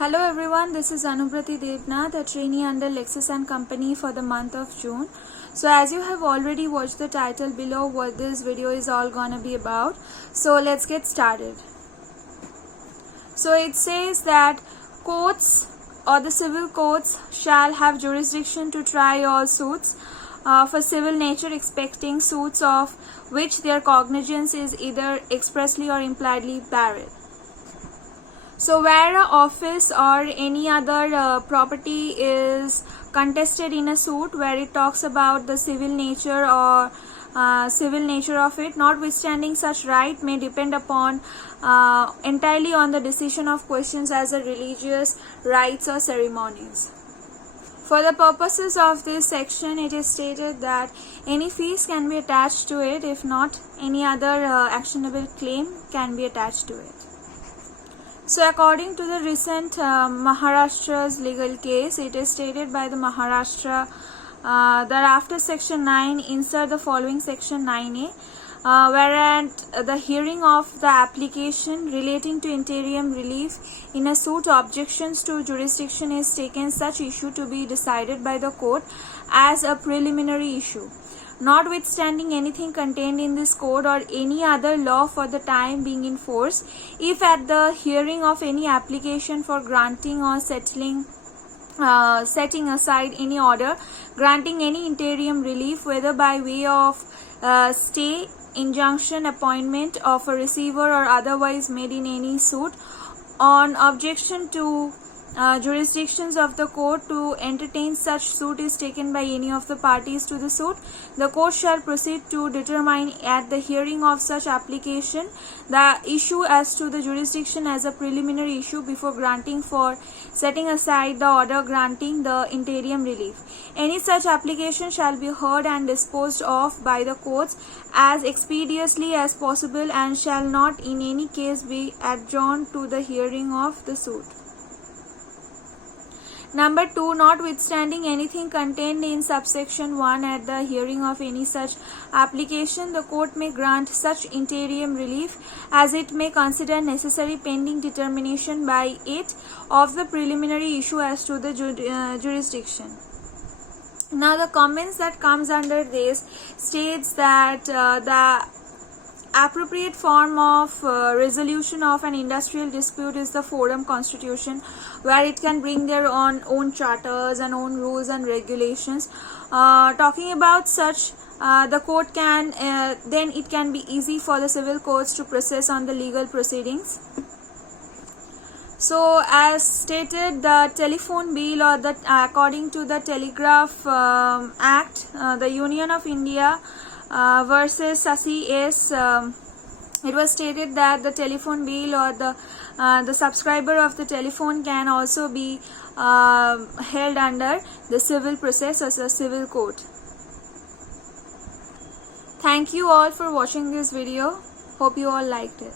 Hello everyone, this is Anubrati Devnath, a trainee under Lexis & Company for the month of June. So as you have already watched the title below, what this video is all gonna be about. So let's get started. So it says that courts or the civil courts shall have jurisdiction to try all suits for civil nature expecting suits of which their cognizance is either expressly or impliedly barred. So where an office or any other property is contested in a suit where it talks about the civil nature or civil nature of it, notwithstanding such right may depend upon entirely on the decision of questions as a religious rites or ceremonies. For the purposes of this section, it is stated that any fees can be attached to it. If not, any other actionable claim can be attached to it. So according to the recent Maharashtra's legal case, it is stated by the Maharashtra that after section 9 insert the following section 9A, whereat the hearing of the application relating to interim relief in a suit objections to jurisdiction is taken such issue to be decided by the court as a preliminary issue. Notwithstanding anything contained in this code or any other law for the time being in force, if at the hearing of any application for granting or setting aside any order granting any interim relief, whether by way of stay, injunction, appointment of a receiver or otherwise made in any suit, on objection to jurisdictions of the court to entertain such suit is taken by any of the parties to the suit, the court shall proceed to determine at the hearing of such application the issue as to the jurisdiction as a preliminary issue before granting for setting aside the order granting the interim relief. Any such application shall be heard and disposed of by the courts as expeditiously as possible and shall not in any case be adjourned to the hearing of the suit. Number 2, notwithstanding anything contained in subsection 1 at the hearing of any such application, the court may grant such interim relief as it may consider necessary pending determination by it of the preliminary issue as to the jurisdiction. Now the comments that comes under this states that the appropriate form of resolution of an industrial dispute is the forum constitution, where it can bring their own charters and own rules and regulations. Talking about such, the court can then it can be easy for the civil courts to process on the legal proceedings. So as stated, the telephone bill or the according to the Telegraph Act, the Union of India versus Sasi S, it was stated that the telephone bill or the subscriber of the telephone can also be held under the civil process as a civil court. Thank you all for watching this video. Hope you all liked it.